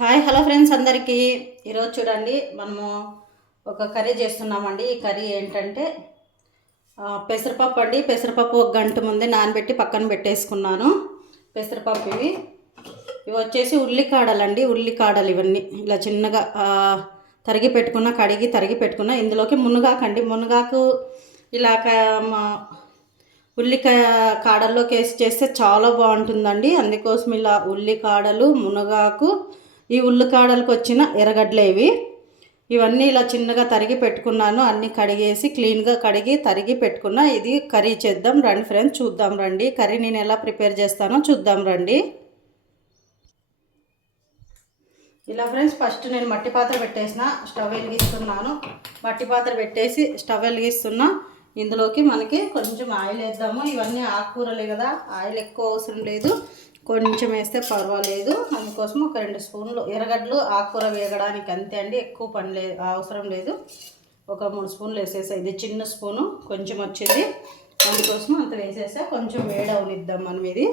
Hi hello friends అందరికీ. ఈరోజు చూడండి మనము ఒక కర్రీ చేస్తున్నామండి. ఈ కర్రీ ఏంటంటే పెసరపప్పు అండి. పెసరపప్పు ఒక గంట ముందే నానబెట్టి పక్కన పెట్టేసుకున్నాను. పెసరపప్పు ఇవి. ఇవి వచ్చేసి ఉల్లికాడలండి ఉల్లికాడలు ఇవన్నీ. ఇలా చిన్నగా తరిగి పెట్టుకున్న కడిగి తరిగి పెట్టుకున్న ఇందులోకి మునగాకండి. మునగాకు ఇలా క- మా- ఉల్లికాయ కాడల్లోకి వేసి చేస్తే చాలా బాగుంటుందండి. అందుకోసం ఇలా ఉల్లికాడలు మునగాకు ఈ ఉల్లికాడలకు వచ్చిన ఎర్రగడ్డలు ఇవి. ఇవన్నీ ఇలా చిన్నగా తరిగి పెట్టుకున్నాను. అన్నీ కడిగేసి క్లీన్గా కడిగి తరిగి పెట్టుకున్నా. ఇది కర్రీ చేద్దాం. రండి ఫ్రెండ్స్ చూద్దాం రండి. కర్రీ నేను ఎలా ప్రిపేర్ చేస్తానో చూద్దాం రండి. ఇలా ఫ్రెండ్స్ ఫస్ట్ నేను మట్టి పాత్ర పెట్టేసిన స్టవ్ వెలిగిస్తున్నాను. మట్టి పాత్ర పెట్టేసి స్టవ్ వెలిగిస్తున్నా. ఇందులోకి మనకి కొంచెం ఆయిల్ వేద్దాము ఇవన్నీ ఆకుకూరలే కదా ఆయిల్ ఎక్కువ అవసరం లేదు. కొంచెం వేస్తే పర్వాలేదు. అందుకోసం ఒక రెండు స్పూన్లు ఎర్రగడ్డలు ఆకుకూర వేగడానికి అంతే అండి. ఎక్కువ పని లేదు అవసరం లేదు. ఒక మూడు స్పూన్లు వేసేసా ఇది చిన్న స్పూను కొంచెం వచ్చింది. అందుకోసం అంత వేసేసా. కొంచెం వేడి అవనిద్దాం మనం ఇది.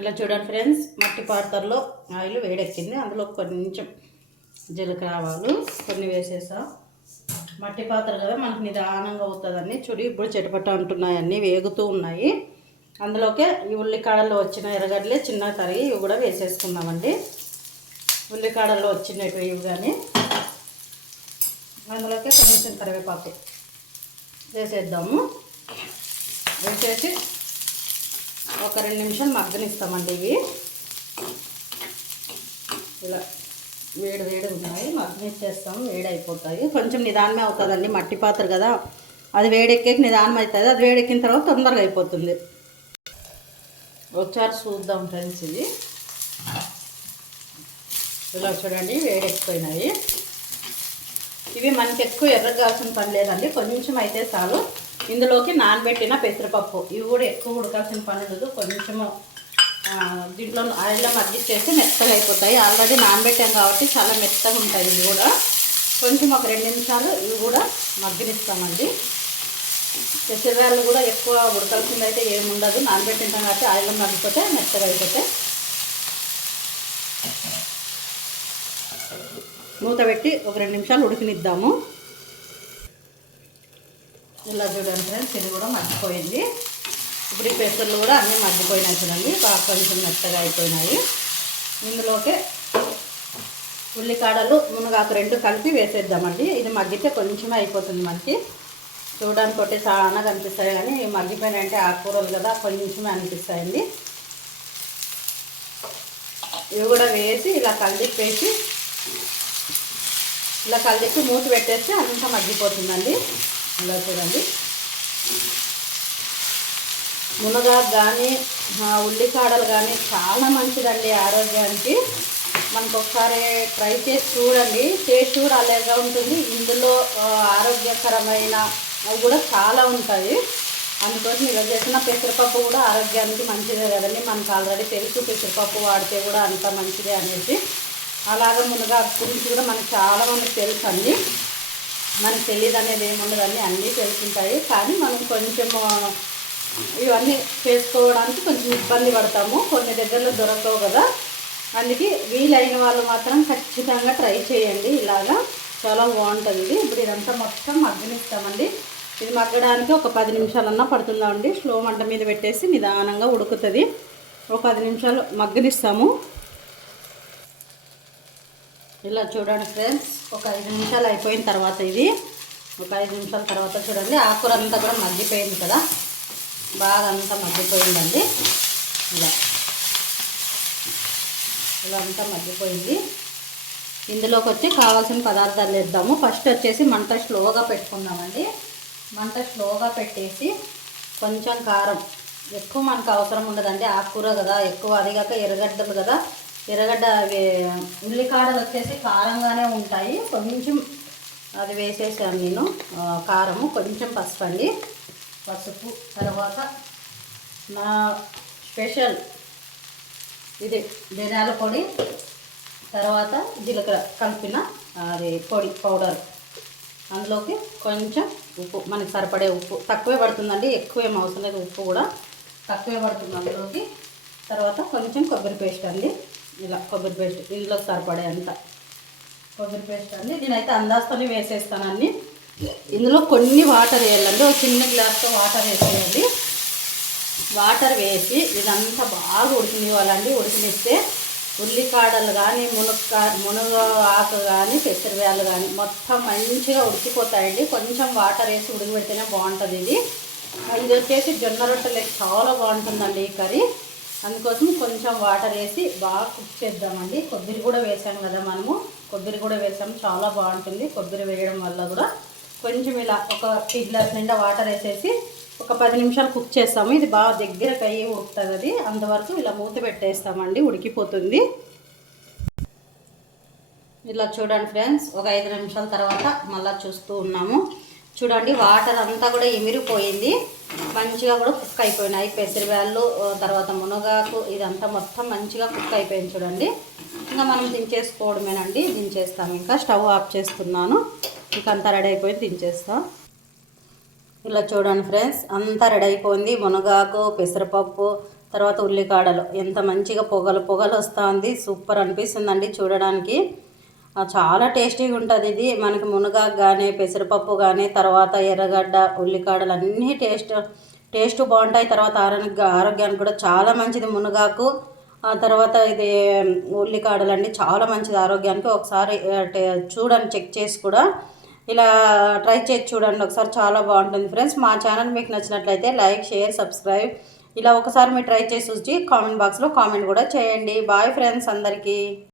అలా చూడండి ఫ్రెండ్స్ మట్టి పాత్రలో ఆయిల్ వేడెక్కింది. అందులో కొంచెం జీలకర్ర ఆవాలు కొన్ని వేసేసా. మట్టి పాత్ర కదా మనకు నిదానంగా అవుతుందని చూడు ఇప్పుడు చెటపట అంటున్నాయి అన్నీ వేగుతూ ఉన్నాయి. అందులోకే ఈ ఉల్లికాడల్లో వచ్చిన ఎర్రగడ్డలే చిన్న తరిగి ఇవి కూడా వేసేసుకుందామండి. ఉల్లికాడల్లో వచ్చినట్టు ఇవి కానీ అందులోకే కొంచెం కరివేపాకు వేసేద్దాము. వేసేసి ఒక రెండు నిమిషాలు మగ్గనిస్తామండి ఇవి. ఇలా వేడి వేడి ఉన్నాయి. మగ్గనిచ్చేస్తాము. వేడి అయిపోతాయి కొంచెం నిదానమే అవుతుందండి. మట్టి పాత్ర కదా. అది వేడెక్కేకి నిదానం అవుతుంది అది వేడెక్కిన తర్వాత తొందరగా అయిపోతుంది. ఒకసారి చూద్దాం ఫ్రెండ్స్ ఇది. ఇలా చూడండి వేడెక్కిపోయినాయి. ఇవి మనకి ఎక్కువ ఎర్రగాల్సిన పని లేదండి కొంచెం అయితే చాలు. ఇందులోకి నానబెట్టిన పెసరపప్పు. ఇవి కూడా ఎక్కువ ఉడకాల్సిన పని ఉండదు కొంచెము దీంట్లో ఆయిల్లో మగ్గిచ్చేసి మెత్తగా అయిపోతాయి. ఆల్రెడీ నానబెట్టాం కాబట్టి చాలా మెత్తగా ఉంటాయి ఇవి కూడా. కొంచెం ఒక రెండు నిమిషాలు ఇవి కూడా మగ్గినిస్తామండి. పెసరాలు కూడా ఎక్కువ ఉడకాల్సింది అయితే ఏమి ఉండదు నానబెట్టింటాం కాబట్టి ఆయిల్లో మగ్గిపోతే మెత్తగా అయిపోతే మూత పెట్టి ఒక రెండు నిమిషాలు ఉడికినిద్దాము. ఇలా చూడండి ఫ్రెండ్స్ ఇది కూడా మగ్గిపోయింది ఇప్పుడు ఈ పెసర్లు కూడా అన్నీ మగ్గిపోయినాయి చూడండి. బాగా కొంచెం మెత్తగా అయిపోయినాయి. ఇందులోకి ఉల్లికాడలు మునగాకు రెండు కలిపి వేసేద్దామండి. ఇది మగ్గితే కొంచెం అయిపోతుంది మనకి. చూడడానికి ఒకటి చాలా కనిపిస్తాయి కానీ ఇవి మగ్గిపోయినాయంటే ఆకుకూరలు కదా కొంచెం అనిపిస్తాయండి. ఇవి కూడా వేసి ఇలా కలిపేసి ఇలా కలిపి మూత పెట్టేస్తే అంతా మగ్గిపోతుందండి. ఇలా చూడండి. మునగాకు కానీ ఉల్లికాడలు కానీ చాలా మంచిదండి ఆరోగ్యానికి. మనకు ఒకసారి ట్రై చేసి చూడండి. టేస్ట్ కూడా అలాగే ఉంటుంది? ఇందులో ఆరోగ్యకరమైన అవి కూడా చాలా ఉంటాయి. అందుకోసం ఇలా చేసిన పెసరపప్పు కూడా ఆరోగ్యానికి మంచిదే కదండి. మనకు ఆల్రెడీ తెలుసు పెసరపప్పు వాడితే కూడా అంత మంచిదే అనేసి. అలాగే ముందుగా గురించి కూడా మనకు చాలా మందికి తెలుసు అండి మనకు తెలియదు అనేది ఏముండదండి అన్నీ తెలుసుంటాయి. కానీ మనం కొంచెం ఇవన్నీ చేసుకోవడానికి కొంచెం ఇబ్బంది పడతాము. కొన్ని దగ్గరలో దొరకవు కదా. అందుకే వీలైన వాళ్ళు మాత్రం ఖచ్చితంగా ట్రై చేయండి. ఇలాగా చాలా బాగుంటుంది ఇది ఇప్పుడు ఇదంతా మొత్తం మగ్గనిస్తామండి. ఇది మగ్గడానికి ఒక పది నిమిషాలన్నా పడుతుందండి. స్లో మంట మీద పెట్టేసి నిదానంగా ఉడుకుతుంది. ఒక పది నిమిషాలు మగ్గనిస్తాము. ఇలా చూడండి ఫ్రెండ్స్ ఒక ఐదు నిమిషాలు అయిపోయిన తర్వాత ఇది. ఒక ఐదు నిమిషాల తర్వాత చూడండి ఆకుర అంతా కూడా మగ్గిపోయింది కదా. బాగా అంతా మగ్గిపోయిందండి. ఇలా. ఇలా అంతా మగ్గిపోయింది. ఇందులోకి వచ్చి కావాల్సిన పదార్థాలు వేద్దాము. ఫస్ట్ వచ్చేసి మంట స్లోగా పెట్టుకుందామండి. మంట స్లోగా పెట్టేసి కొంచెం కారం. ఎక్కువ మనకు అవసరం ఉండదండి ఆకుకూర కదా ఎక్కువ అది కాక ఎర్రగడ్డలు కదా. ఎర్రగడ్డ అవి ఉల్లికాడలు వచ్చేసి కారంగానే ఉంటాయి. కొంచెం అది వేసేసాను నేను కారము. కొంచెం పసుపు అండి. పసుపు తర్వాత నా స్పెషల్ ఇది ధనియాల పొడి తర్వాత జీలకర్ర కలిపిన అది పొడి పౌడర్. అందులోకి కొంచెం ఉప్పు మనకి సరిపడే ఉప్పు. తక్కువే పడుతుందండి ఎక్కువ ఏం అవసరం లేదు ఉప్పు కూడా. తక్కువే పడుతుంది అందులోకి. తర్వాత కొంచెం కొబ్బరి పేస్ట్ అండి. ఇలా కొబ్బరి పేస్ట్ ఇందులో సరిపడే అంత కొబ్బరి పేస్ట్ అండి. నేనైతే అందాస్తోనే వేసేస్తానండి. ఇందులో కొన్ని వాటర్ వేయాలండి. ఒక చిన్న గ్లాస్తో వాటర్ వేసేయాలి. వాటర్ వేసి ఇదంతా బాగా ఉడికినివ్వాలండి. ఉడికినిస్తే ఉల్లికాడలు కానీ మునక్క మునగ ఆకు కానీ పెసరవేలు కానీ మొత్తం మంచిగా ఉడికిపోతాయండి. కొంచెం వాటర్ వేసి ఉడికిపెడితేనే బాగుంటుంది ఇది. ఇది వచ్చేసి జొన్న రొట్టెలకి చాలా బాగుంటుందండి ఈ కర్రీ. అందుకోసం కొంచెం వాటర్ వేసి బాగా కుక్ చేద్దామండి. కొబ్బరి కూడా వేసాం కదా మనము. కొబ్బరి కూడా వేసాము చాలా బాగుంటుంది కొబ్బరి వేయడం వల్ల కూడా. కొంచెం ఇలా ఒక టీ గ్లాస్ నిండా వాటర్ వేసేసి ఒక పది నిమిషాలు కుక్ చేస్తాము. ఇది బాగా దగ్గరకు అయ్యి ఉడుకుతుంది అది. అంతవరకు ఇలా మూత పెట్టేస్తామండి. ఉడికిపోతుంది. ఇలా చూడండి ఫ్రెండ్స్ ఒక ఐదు నిమిషాల తర్వాత మళ్ళీ చూస్తూ ఉన్నాము. చూడండి వాటర్ అంతా కూడా ఎమిరిపోయింది మంచిగా కూడా కుక్ అయిపోయినాయి. పెసరివేళ్ళు తర్వాత మునగాకు ఇదంతా మొత్తం మంచిగా కుక్ అయిపోయింది చూడండి. ఇంకా మనం దించేసుకోవడమేనండి. దించేస్తాం ఇంకా. స్టవ్ ఆఫ్ చేస్తున్నాను. ఇంకా అంతా రెడీ అయిపోయి దించేస్తాం. ఇలా చూడండి ఫ్రెండ్స్ అంతా రెడీ అయిపోయింది. మునగాకు పెసరపప్పు తర్వాత ఉల్లికాడలు. ఎంత మంచిగా పొగలు పొగలు వస్తుంది. సూపర్ అనిపిస్తుందండి చూడడానికి. చాలా టేస్టీగా ఉంటుంది ఇది. మనకి మునగాకు కానీ పెసరపప్పు కానీ తర్వాత ఎర్రగడ్డ ఉల్లికాడలు అన్నీ టేస్ట్ టేస్ట్ బాగుంటాయి. తర్వాత ఆరోగ్య ఆరోగ్యానికి కూడా చాలా మంచిది మునగాకు. ఆ తర్వాత ఇది ఉల్లికాడలు అండి చాలా మంచిది ఆరోగ్యానికి. ఒకసారి చూడండి చెక్ చేసి కూడా. ఇలా ట్రై చేసి చూడండి ఒకసారి చాలా బాగుంటుంది ఫ్రెండ్స్. మా ఛానల్ మీకు నచ్చినట్లయితే లైక్ షేర్ సబ్స్క్రైబ్. ఇలా ఒకసారి మీరు ట్రై చేసి చూసి కామెంట్ బాక్స్లో కామెంట్ కూడా చేయండి. బాయ్ ఫ్రెండ్స్ అందరికీ.